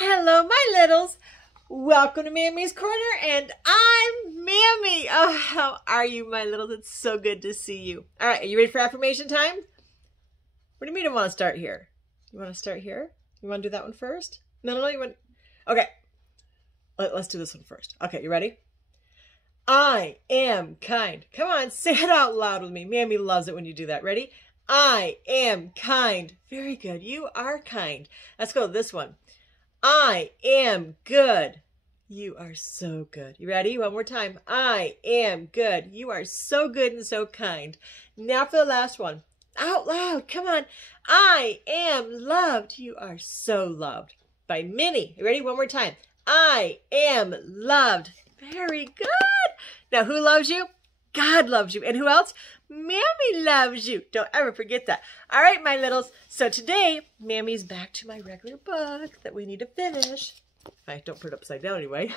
Hello, my littles. Welcome to Mammy's Corner, and I'm Mammy. Oh, how are you, my littles? It's so good to see you. All right, are you ready for affirmation time? What do you mean I want to start here? You want to start here? You want to do that one first? No, you want... Okay, let's do this one first. Okay, you ready? I am kind. Come on, say it out loud with me. Mammy loves it when you do that. Ready? I am kind. Very good. You are kind. Let's go with this one. I am good. You are so good. You ready? One more time. I am good. You are so good and so kind. Now for the last one. Out loud. Come on. I am loved. You are so loved. By Minnie. You ready? One more time. I am loved. Very good. Now who loves you? God loves you. And who else? Mammy loves you. Don't ever forget that. All right, my littles. So today, Mammy's back to my regular book that we need to finish. I don't put it upside down anyway.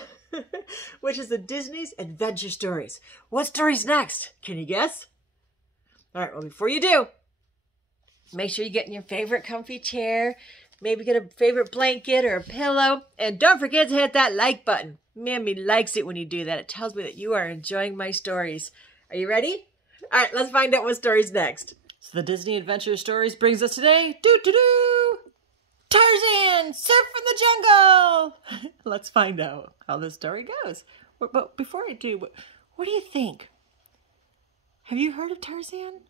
Which is the Disney's Adventure Stories. What story's next? Can you guess? All right, well, before you do, make sure you get in your favorite comfy chair. Maybe get a favorite blanket or a pillow. And don't forget to hit that like button. Mammy likes it when you do that. It tells me that you are enjoying my stories. Are you ready? All right, let's find out what story's next. So the Disney Adventure Stories brings us today, Tarzan, surf in the jungle. Let's find out how this story goes. But before I do, what do you think? Have you heard of Tarzan?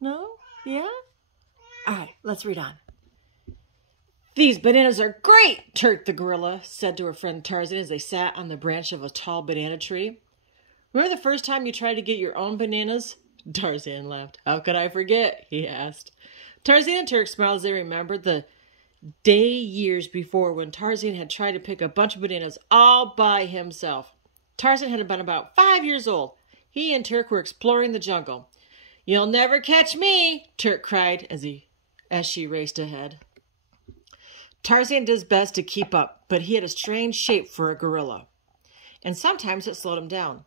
No? Yeah? All right, let's read on. These bananas are great, Turk the gorilla said to her friend Tarzan as they sat on the branch of a tall banana tree. Remember the first time you tried to get your own bananas? Tarzan laughed. How could I forget? He asked. Tarzan and Turk smiled as they remembered the day years before when Tarzan had tried to pick a bunch of bananas all by himself. Tarzan had been about 5 years old. He and Turk were exploring the jungle. You'll never catch me, Turk cried as she raced ahead. Tarzan did his best to keep up, but he had a strange shape for a gorilla, and sometimes it slowed him down.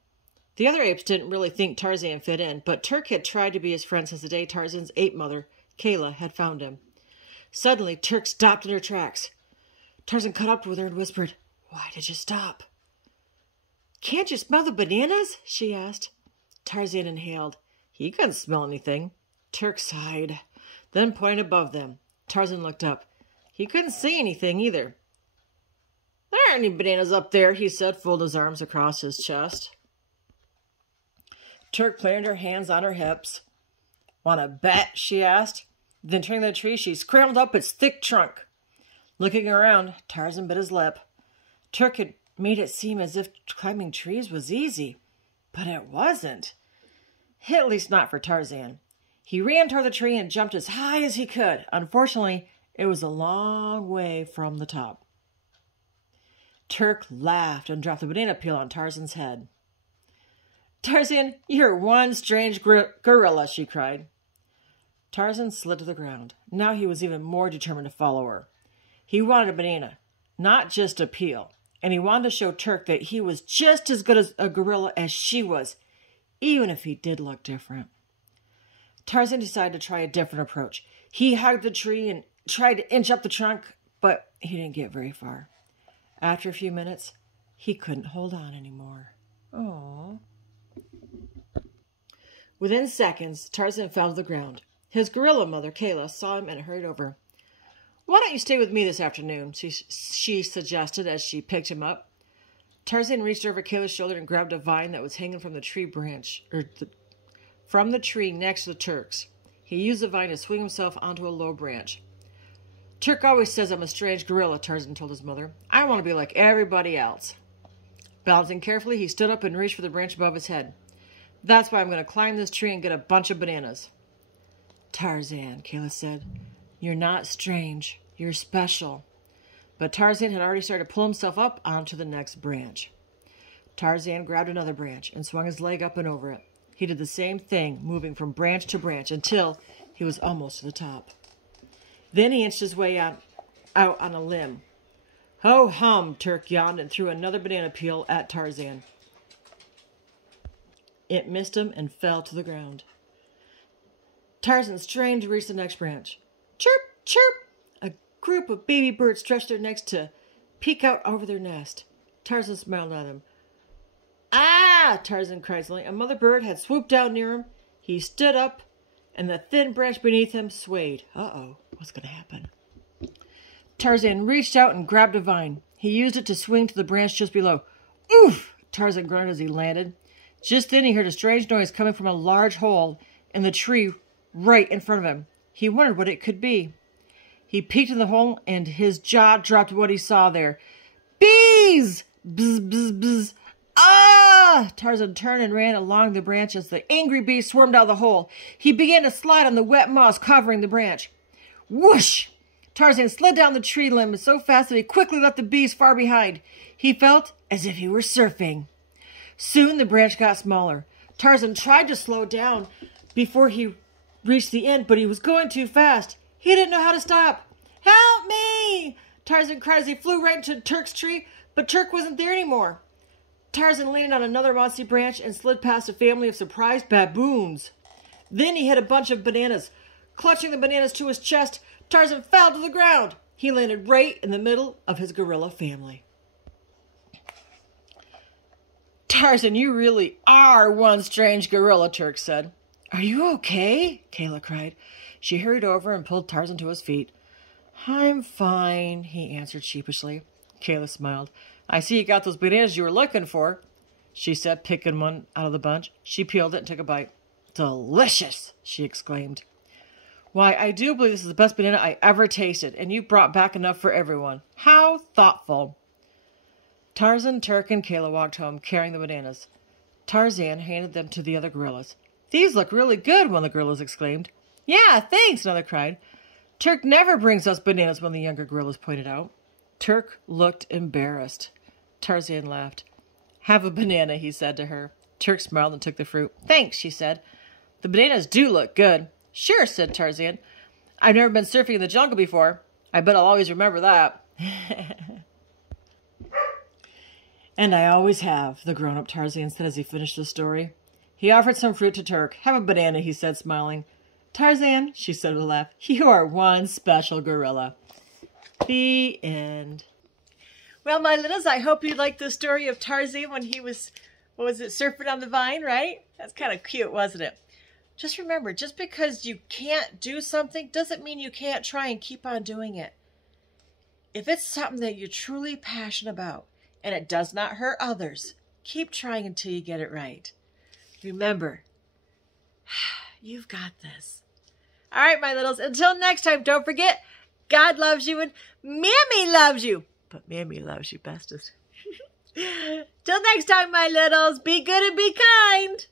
The other apes didn't really think Tarzan fit in, but Turk had tried to be his friend since the day Tarzan's ape mother, Kayla, had found him. Suddenly, Turk stopped in her tracks. Tarzan caught up with her and whispered, Why did you stop? Can't you smell the bananas? She asked. Tarzan inhaled. He couldn't smell anything. Turk sighed, then pointed above them. Tarzan looked up. He couldn't see anything either. There aren't any bananas up there, he said, folding his arms across his chest. Turk planted her hands on her hips. Want to bet? She asked. Then turning to the tree, she scrambled up its thick trunk. Looking around, Tarzan bit his lip. Turk had made it seem as if climbing trees was easy, but it wasn't. At least not for Tarzan. He ran toward the tree and jumped as high as he could. Unfortunately, it was a long way from the top. Turk laughed and dropped the banana peel on Tarzan's head. Tarzan, you're one strange gorilla, she cried. Tarzan slid to the ground. Now he was even more determined to follow her. He wanted a banana, not just a peel, and he wanted to show Turk that he was just as good as a gorilla as she was, even if he did look different. Tarzan decided to try a different approach. He hugged the tree and tried to inch up the trunk, but he didn't get very far. After a few minutes, he couldn't hold on anymore. Aww. Within seconds, Tarzan fell to the ground. His gorilla mother, Kayla, saw him and hurried over. Why don't you stay with me this afternoon? She suggested as she picked him up. Tarzan reached over Kayla's shoulder and grabbed a vine that was hanging from the tree branch, from the tree next to the Turk's. He used the vine to swing himself onto a low branch. Turk always says I'm a strange gorilla, Tarzan told his mother. I want to be like everybody else. Balancing carefully, he stood up and reached for the branch above his head. That's why I'm going to climb this tree and get a bunch of bananas. Tarzan, Kayla said, you're not strange. You're special. But Tarzan had already started to pull himself up onto the next branch. Tarzan grabbed another branch and swung his leg up and over it. He did the same thing, moving from branch to branch until he was almost to the top. Then he inched his way out on a limb. Ho hum, Turk yawned and threw another banana peel at Tarzan. It missed him and fell to the ground. Tarzan strained to reach the next branch. Chirp, chirp! A group of baby birds stretched their necks to peek out over their nest. Tarzan smiled at them. Ah! Tarzan cried suddenly. A mother bird had swooped down near him. He stood up, and the thin branch beneath him swayed. Uh-oh, what's going to happen? Tarzan reached out and grabbed a vine. He used it to swing to the branch just below. Oof! Tarzan grunted as he landed. Just then he heard a strange noise coming from a large hole in the tree right in front of him. He wondered what it could be. He peeked in the hole, and his jaw dropped at what he saw there. Bees! Bzz, bzz, bzz. Ah! Tarzan turned and ran along the branch as the angry bee swarmed out of the hole. He began to slide on the wet moss covering the branch. Whoosh! Tarzan slid down the tree limb so fast that he quickly left the bees far behind. He felt as if he were surfing. Soon the branch got smaller. Tarzan tried to slow down before he reached the end, but he was going too fast. He didn't know how to stop. Help me! Tarzan cried as he flew right into Turk's tree, but Turk wasn't there anymore. Tarzan landed on another mossy branch and slid past a family of surprised baboons. Then he hit a bunch of bananas. Clutching the bananas to his chest, Tarzan fell to the ground. He landed right in the middle of his gorilla family. Tarzan, you really are one strange gorilla, Turk said. Are you okay? Kayla cried. She hurried over and pulled Tarzan to his feet. I'm fine, he answered sheepishly. Kayla smiled. I see you got those bananas you were looking for, she said, picking one out of the bunch. She peeled it and took a bite. Delicious, she exclaimed. Why, I do believe this is the best banana I ever tasted, and you brought back enough for everyone. How thoughtful. Tarzan, Turk, and Kayla walked home, carrying the bananas. Tarzan handed them to the other gorillas. These look really good, one of the gorillas exclaimed. Yeah, thanks, another cried. Turk never brings us bananas, one of the younger gorillas pointed out. Turk looked embarrassed. Tarzan laughed. Have a banana, he said to her. Turk smiled and took the fruit. Thanks, she said. The bananas do look good. Sure, said Tarzan. I've never been surfing in the jungle before. I bet I'll always remember that. And I always have, the grown-up Tarzan said as he finished the story. He offered some fruit to Turk. Have a banana, he said, smiling. Tarzan, she said with a laugh, you are one special gorilla. The end. Well, my littles, I hope you liked the story of Tarzan when he was, surfing on the vine, right? That's kind of cute, wasn't it? Just remember, just because you can't do something doesn't mean you can't try and keep on doing it. If it's something that you're truly passionate about and it does not hurt others, keep trying until you get it right. Remember, you've got this. All right, my littles, until next time, don't forget, God loves you and Mammy loves you. But Mammy loves you bestest. Till next time, my littles, be good and be kind.